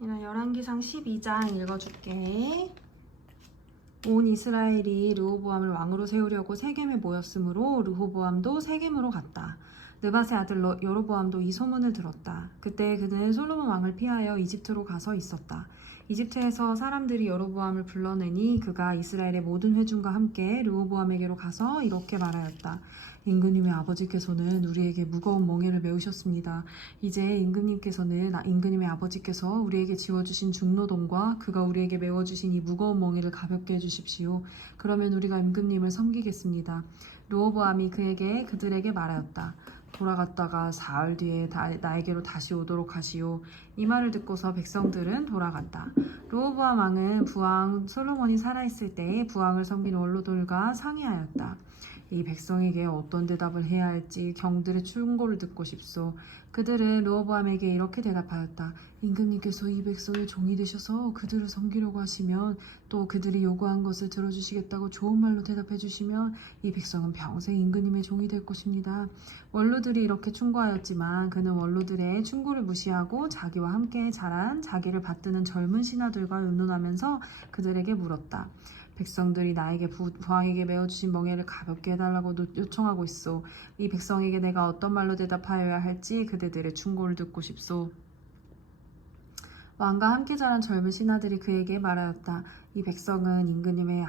열왕기상 12장 읽어줄게. 온 이스라엘이 르호보암을 왕으로 세우려고 세겜에 모였으므로 르호보암도 세겜으로 갔다. 느밧의 아들 여로보암도 이 소문을 들었다. 그때 그는 솔로몬 왕을 피하여 이집트로 가서 있었다. 이집트에서 사람들이 여로보암을 불러내니 그가 이스라엘의 모든 회중과 함께 르호보암에게로 가서 이렇게 말하였다. 임금님의 아버지께서는 우리에게 무거운 멍에를 메우셨습니다. 이제 임금님의 아버지께서 우리에게 지워주신 중노동과 그가 우리에게 메워주신 이 무거운 멍에를 가볍게 해주십시오. 그러면 우리가 임금님을 섬기겠습니다. 르호보암이 그들에게 말하였다. 돌아갔다가 사흘 뒤에 나에게로 다시 오도록 하시오. 이 말을 듣고서 백성들은 돌아갔다. 르호보암 왕은 부왕 솔로몬이 살아있을 때에 부왕을 섬기는 원로들과 상의하였다. 이 백성에게 어떤 대답을 해야 할지 경들의 충고를 듣고 싶소. 그들은 르호보암에게 이렇게 대답하였다. 임금님께서 이 백성의 종이 되셔서 그들을 섬기려고 하시면 또 그들이 요구한 것을 들어주시겠다고 좋은 말로 대답해 주시면 이 백성은 평생 임금님의 종이 될 것입니다. 원로들이 이렇게 충고하였지만 그는 원로들의 충고를 무시하고 자기와 함께 자란 자기를 받드는 젊은 신하들과 의논하면서 그들에게 물었다. 백성들이 나에게 부왕에게 메어주신 멍에를 가볍게 해달라고 요청하고 있소. 이 백성에게 내가 어떤 말로 대답하여야 할지 그대들의 충고를 듣고 싶소. 왕과 함께 자란 젊은 신하들이 그에게 말하였다. 이 백성은 임금님의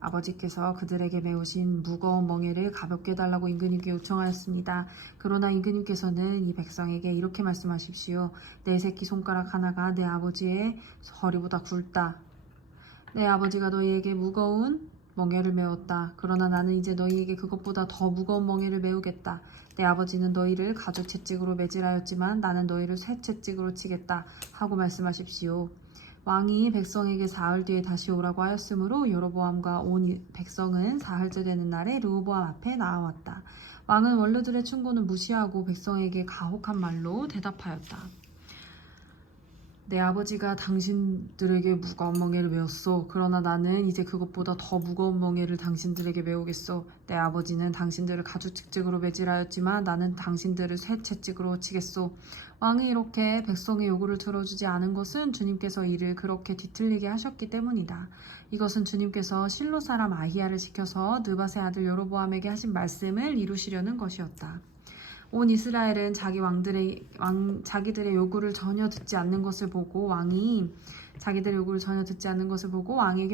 아버지께서 그들에게 메우신 무거운 멍에를 가볍게 해달라고 임금님께 요청하였습니다. 그러나 임금님께서는 이 백성에게 이렇게 말씀하십시오. 내 새끼 손가락 하나가 내 아버지의 허리보다 굵다. 내 아버지가 너희에게 무거운 멍에를 메웠다. 그러나 나는 이제 너희에게 그것보다 더 무거운 멍에를 메우겠다. 내 아버지는 너희를 가죽 채찍으로 매질하였지만 나는 너희를 쇠 채찍으로 치겠다 하고 말씀하십시오. 왕이 백성에게 사흘 뒤에 다시 오라고 하였으므로 여로보암과 온 백성은 사흘째 되는 날에 르호보암 앞에 나아왔다. 왕은 원로들의 충고는 무시하고 백성에게 가혹한 말로 대답하였다. 내 아버지가 당신들에게 무거운 멍에를 메웠소. 그러나 나는 이제 그것보다 더 무거운 멍에를 당신들에게 메우겠소. 내 아버지는 당신들을 가죽 채찍으로 매질하였지만 나는 당신들을 쇠 채찍으로 치겠소. 왕이 이렇게 백성의 요구를 들어주지 않은 것은 주님께서 이를 그렇게 뒤틀리게 하셨기 때문이다. 이것은 주님께서 실로 사람 아히야를 시켜서 느밧의 아들 여로보암에게 하신 말씀을 이루시려는 것이었다. 온 이스라엘은 자기들의 요구를 전혀 듣지 않는 것을 보고 왕에게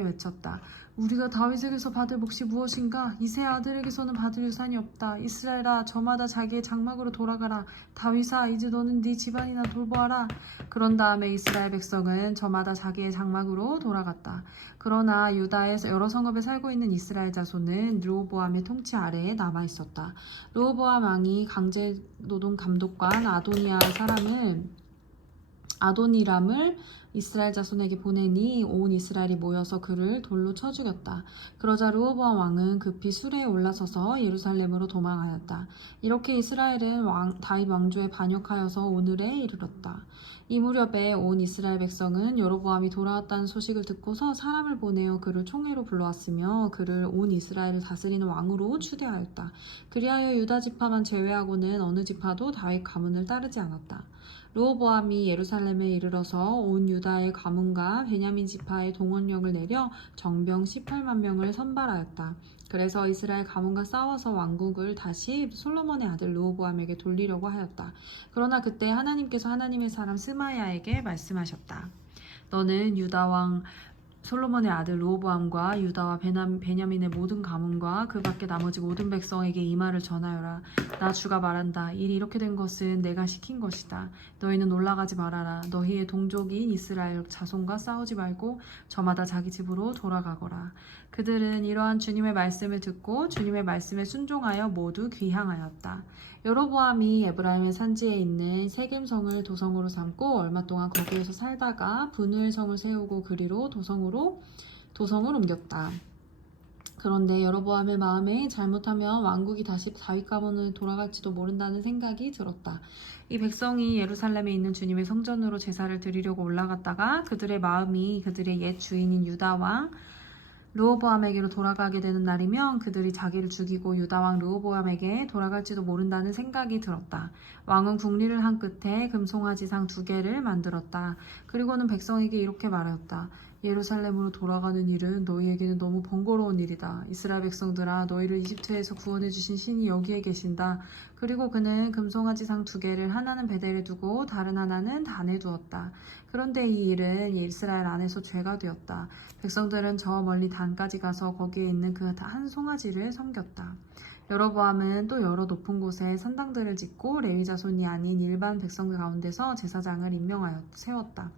외쳤다. 우리가 다윗에게서 받을 몫이 무엇인가? 이새의 아들에게서는 받을 유산이 없다. 이스라엘아, 저마다 자기의 장막으로 돌아가라. 다윗아, 이제 너는 네 집안이나 돌보아라. 그런 다음에 이스라엘 백성은 저마다 자기의 장막으로 돌아갔다. 그러나 유다의 여러 성읍에 살고 있는 이스라엘 자손은 르호보암의 통치 아래에 남아 있었다. 르호보암 왕이 강제노동 감독관 아도니람을 이스라엘 자손에게 보내니 온 이스라엘이 모여서 그를 돌로 쳐 죽였다. 그러자 르호보암 왕은 급히 수레에 올라서서 예루살렘으로 도망하였다. 이렇게 이스라엘은 다윗 왕조에 반역하여서 오늘에 이르렀다. 이 무렵에 온 이스라엘 백성은 여로보암이 돌아왔다는 소식을 듣고서 사람을 보내어 그를 총회로 불러왔으며 그를 온 이스라엘을 다스리는 왕으로 추대하였다. 그리하여 유다 지파만 제외하고는 어느 지파도 다윗 가문을 따르지 않았다. 르호보암이 예루살렘에 이르러서 온 유다의 가문과 베냐민 지파의 동원령을 내려 정병 18만 명을 선발하였다. 그래서 이스라엘 가문과 싸워서 왕국을 다시 솔로몬의 아들 르호보암에게 돌리려고 하였다. 그러나 그때 하나님께서 하나님의 사람 스마야에게 말씀하셨다. 너는 유다 왕 솔로몬의 아들 르호보암과 유다와 베냐민의 모든 가문과 그 밖에 나머지 모든 백성에게 이 말을 전하여라. 나 주가 말한다. 일이 이렇게 된 것은 내가 시킨 것이다. 너희는 올라가지 말아라. 너희의 동족인 이스라엘 자손과 싸우지 말고 저마다 자기 집으로 돌아가거라. 그들은 이러한 주님의 말씀을 듣고 주님의 말씀에 순종하여 모두 귀향하였다. 여로보암이 에브라임의 산지에 있는 세겜성을 도성으로 삼고 얼마 동안 거기에서 살다가 분우엘 성을 세우고 그리로 도성으로 옮겼다. 그런데 여로보암의 마음에 잘못하면 왕국이 다시 다윗 가문으로 돌아갈지도 모른다는 생각이 들었다. 이 백성이 예루살렘에 있는 주님의 성전으로 제사를 드리려고 올라갔다가 그들의 마음이 그들의 옛 주인인 유다 왕 르호보암에게로 돌아가게 되는 날이면 그들이 자기를 죽이고 유다 왕 르호보암에게 돌아갈지도 모른다는 생각이 들었다. 왕은 국리를 한 끝에 금송아지상 2개를 만들었다. 그리고는 백성에게 이렇게 말하였다. 예루살렘으로 돌아가는 일은 너희에게는 너무 번거로운 일이다. 이스라엘 백성들아, 너희를 이집트에서 구원해 주신 신이 여기에 계신다. 그리고 그는 금송아지상 2개를 하나는 베델에 두고 다른 하나는 단에 두었다. 그런데 이 일은 이스라엘 안에서 죄가 되었다. 백성들은 저 멀리 단까지 가서 거기에 있는 그 한 송아지를 섬겼다. 여로보암은 또 여러 높은 곳에 산당들을 짓고 레위 자손이 아닌 일반 백성들 가운데서 제사장을 임명하여 세웠다.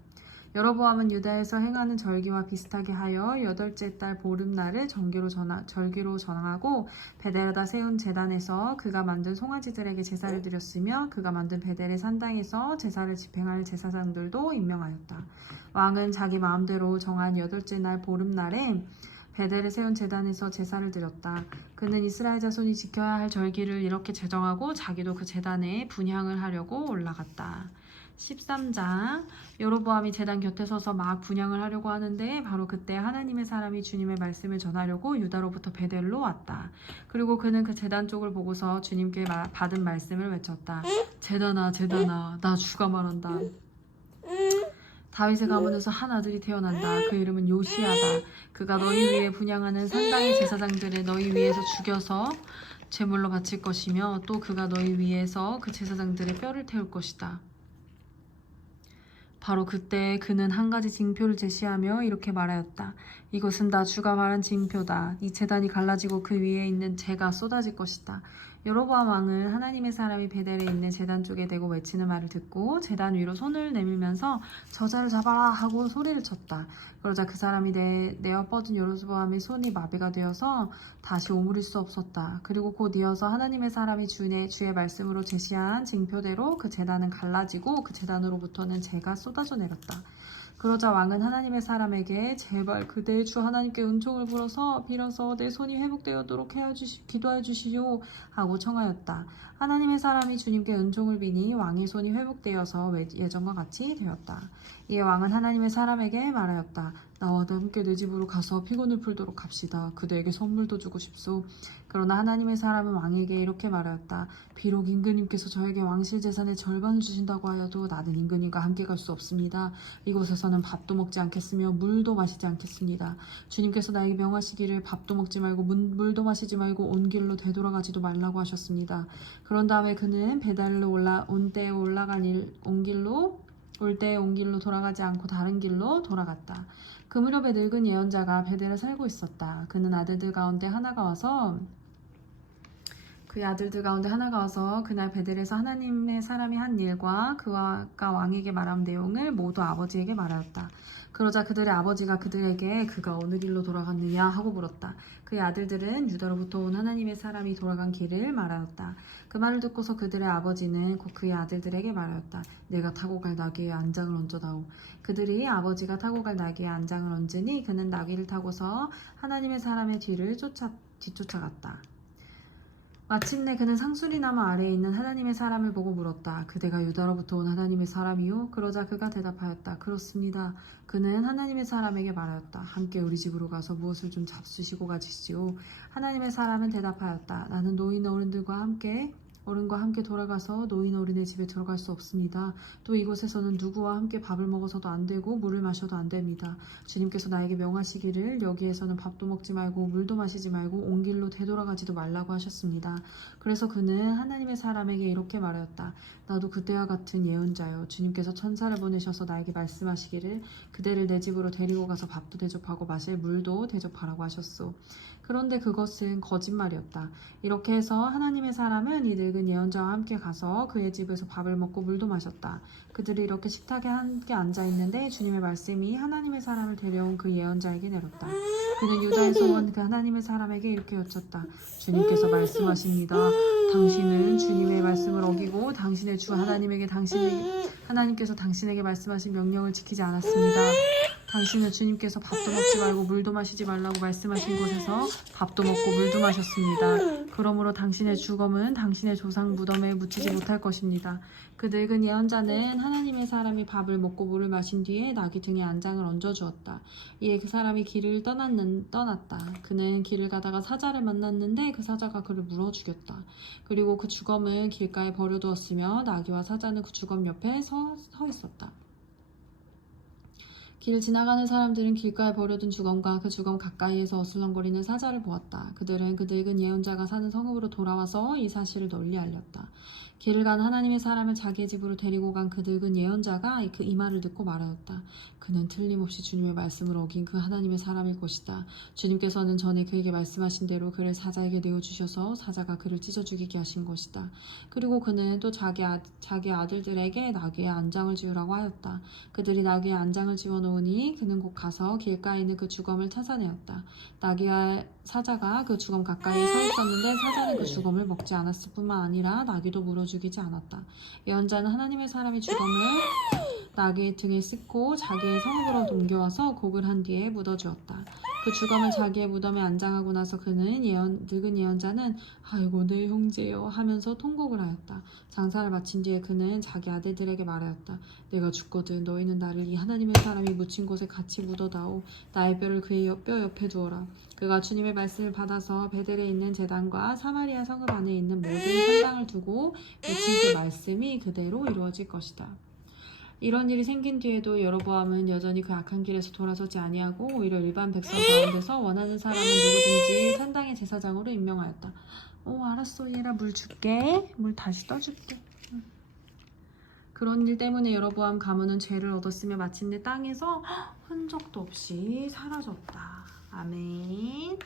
여로보암은 유다에서 행하는 절기와 비슷하게 하여 8째 달 보름날을 절기로 정하고 베델에다 세운 제단에서 그가 만든 송아지들에게 제사를 드렸으며 그가 만든 베델의 산당에서 제사를 집행할 제사장들도 임명하였다. 왕은 자기 마음대로 정한 8째 날 보름날에 베델에 세운 제단에서 제사를 드렸다. 그는 이스라엘 자손이 지켜야 할 절기를 이렇게 제정하고 자기도 그 제단에 분향을 하려고 올라갔다. 13장. 여로보암이 제단 곁에 서서 막 분향을 하려고 하는데 바로 그때 하나님의 사람이 주님의 말씀을 전하려고 유다로부터 베델로 왔다. 그리고 그는 그 제단 쪽을 보고서 주님께 받은 말씀을 외쳤다. 제단아, 제단아, 나 주가 말한다. 다윗의 가문에서 한 아들이 태어난다. 그 이름은 요시야다. 그가 너희 위에 분향하는 산당의 제사장들을 너희 위에서 죽여서 제물로 바칠 것이며 또 그가 너희 위에서 그 제사장들의 뼈를 태울 것이다. 바로 그때 그는 한 가지 징표를 제시하며 이렇게 말하였다. 이것은 나 주가 말한 징표다. 이 제단이 갈라지고 그 위에 있는 재가 쏟아질 것이다. 여로보암 왕은 하나님의 사람이 베델에 있는 제단 쪽에 대고 외치는 말을 듣고 제단 위로 손을 내밀면서 저자를 잡아라 하고 소리를 쳤다. 그러자 그 사람이 내어 뻗은 여로보암의 손이 마비가 되어서 다시 오므릴 수 없었다. 그리고 곧 이어서 하나님의 사람이 주의 말씀으로 제시한 징표대로 그 제단은 갈라지고 그 제단으로부터는 재가 쏟아져 내렸다. 그러자 왕은 하나님의 사람에게 제발 그대의 주 하나님께 은총을 빌어서 내 손이 회복되도록 기도해 주시오 하고 청하였다. 하나님의 사람이 주님께 은총을 비니 왕의 손이 회복되어서 예전과 같이 되었다. 이에 왕은 하나님의 사람에게 말하였다. 나와 함께 내 집으로 가서 피곤을 풀도록 합시다. 그대에게 선물도 주고 싶소. 그러나 하나님의 사람은 왕에게 이렇게 말하였다. 비록 임금님께서 저에게 왕실 재산의 절반을 주신다고 하여도 나는 임금님과 함께 갈 수 없습니다. 이곳에서는 밥도 먹지 않겠으며 물도 마시지 않겠습니다. 주님께서 나에게 명하시기를 밥도 먹지 말고 물도 마시지 말고 온 길로 되돌아가지도 말라고 하셨습니다. 그런 다음에 그는 베델로 올 때에 온 길로 돌아가지 않고 다른 길로 돌아갔다. 그 무렵에 늙은 예언자가 베델에 살고 있었다. 그는 그의 아들들 가운데 하나가 와서 그날 베델에서 하나님의 사람이 한 일과 그가 왕에게 말한 내용을 모두 아버지에게 말하였다. 그러자 그들의 아버지가 그들에게 그가 어느 길로 돌아갔느냐 하고 물었다. 그의 아들들은 유다로부터 온 하나님의 사람이 돌아간 길을 말하였다. 그 말을 듣고서 그들의 아버지는 곧 그의 아들들에게 말하였다. 내가 타고 갈 나귀에 안장을 얹어다오. 그들이 아버지가 타고 갈 나귀에 안장을 얹으니 그는 나귀를 타고서 하나님의 사람의 뒤를 뒤쫓아갔다. 마침내 그는 상수리나무 아래에 있는 하나님의 사람을 보고 물었다. 그대가 유다로부터 온 하나님의 사람이요? 그러자 그가 대답하였다. 그렇습니다. 그는 하나님의 사람에게 말하였다. 함께 우리 집으로 가서 무엇을 좀 잡수시고 가시지요. 하나님의 사람은 대답하였다. 나는 어른과 함께 돌아가서 노인 어른의 집에 들어갈 수 없습니다. 또 이곳에서는 누구와 함께 밥을 먹어서도 안 되고 물을 마셔도 안 됩니다. 주님께서 나에게 명하시기를 여기에서는 밥도 먹지 말고 물도 마시지 말고 온 길로 되돌아가지도 말라고 하셨습니다. 그래서 그는 하나님의 사람에게 이렇게 말하였다. 나도 그때와 같은 예언자요. 주님께서 천사를 보내셔서 나에게 말씀하시기를 그대를 내 집으로 데리고 가서 밥도 대접하고 마실 물도 대접하라고 하셨소. 그런데 그것은 거짓말이었다. 이렇게 해서 하나님의 사람은 이 늙은 예언자와 함께 가서 그의 집에서 밥을 먹고 물도 마셨다. 그들이 이렇게 식탁에 함께 앉아 있는데 주님의 말씀이 하나님의 사람을 데려온 그 예언자에게 내렸다. 그는 유다에서 온 그 하나님의 사람에게 이렇게 여쭙다. 주님께서 말씀하십니다. 당신은 주님의 말씀을 어기고 당신의 주 하나님께서 당신에게 말씀하신 명령을 지키지 않았습니다. 당신은 주님께서 밥도 먹지 말고 물도 마시지 말라고 말씀하신 곳에서 밥도 먹고 물도 마셨습니다. 그러므로 당신의 죽음은 당신의 조상 무덤에 묻히지 못할 것입니다. 그 늙은 예언자는 하나님의 사람이 밥을 먹고 물을 마신 뒤에 나귀 등에 안장을 얹어주었다. 이에 그 사람이 길을 떠났다. 그는 길을 가다가 사자를 만났는데 그 사자가 그를 물어 죽였다. 그리고 그 주검을 길가에 버려두었으며 나귀와 사자는 그 주검 옆에 서 있었다. 길을 지나가는 사람들은 길가에 버려둔 주검과 그 주검 가까이에서 어슬렁거리는 사자를 보았다. 그들은 그 늙은 예언자가 사는 성읍으로 돌아와서 이 사실을 널리 알렸다. 길을 간 하나님의 사람을 자기의 집으로 데리고 간 그 늙은 예언자가 이 말을 듣고 말하였다. 그는 틀림없이 주님의 말씀을 어긴 그 하나님의 사람일 것이다. 주님께서는 전에 그에게 말씀하신 대로 그를 사자에게 내어주셔서 사자가 그를 찢어 죽이게 하신 것이다. 그리고 그는 또 자기 아들들에게 나귀의 안장을 지으라고 하였다. 그들이 나귀의 안장을 지어놓으니 그는 곧 가서 길가에 있는 그 주검을 찾아내었다. 나귀와 사자가 그 주검 가까이에 서 있었는데 사자는 그 주검을 먹지 않았을 뿐만 아니라 나귀도 물어 죽이지 않았다. 예언자는 하나님의 사람이 주검을 나귀의 등에 싣고 자기의 성읍으로 옮겨와서 곡을 한 뒤에 묻어주었다. 그 주검을 자기의 무덤에 안장하고 나서 그는 늙은 예언자는 아이고 내 형제여 하면서 통곡을 하였다. 장사를 마친 뒤에 그는 자기 아들들에게 말하였다. 내가 죽거든 너희는 나를 이 하나님의 사람이 묻힌 곳에 같이 묻어다오. 나의 뼈를 그의 뼈 옆에 두어라. 그가 주님의 말씀을 받아서 베델에 있는 제단과 사마리아 성읍 안에 있는 모든 산당을 두고 외친 그 말씀이 그대로 이루어질 것이다. 이런 일이 생긴 뒤에도 여로보암은 여전히 그 악한 길에서 돌아서지 아니하고 오히려 일반 백성 가운데서 원하는 사람은 누구든지 산당의 제사장으로 임명하였다. 알았어 얘라 물 줄게. 물 다시 떠줄게. 그런 일 때문에 여로보암 가문은 죄를 얻었으며 마침내 땅에서 흔적도 없이 사라졌다. 아멘.